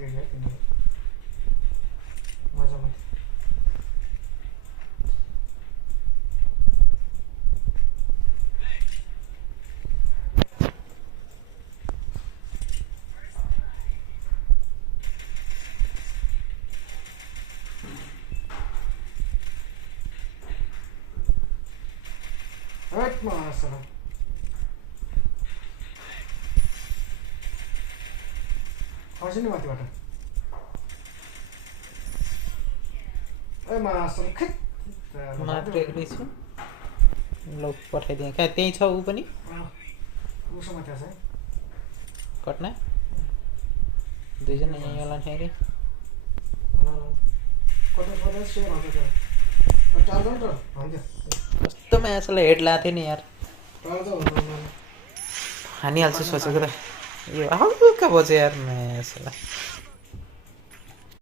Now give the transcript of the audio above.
गयो तिनीहरू मजा माथि हट मासला खर्छ नि माथिबाट ए मासला खै मात्र रहेछ ल पठाइदिएँ कहाँ त्यहीँ छ ऊ पनि उसो माथि छ है कट्ना दुईजना यहीँ होला नि अरे कता कता सेयर हुन्छ त्यो टाल जाउँ त हुन्छ कस्तो मासुलाई हेड लाएको थियो नि यार टाल त हुनु हानिहाल्छु सोचेको त यो हल्का बज्यो यार मासुलाई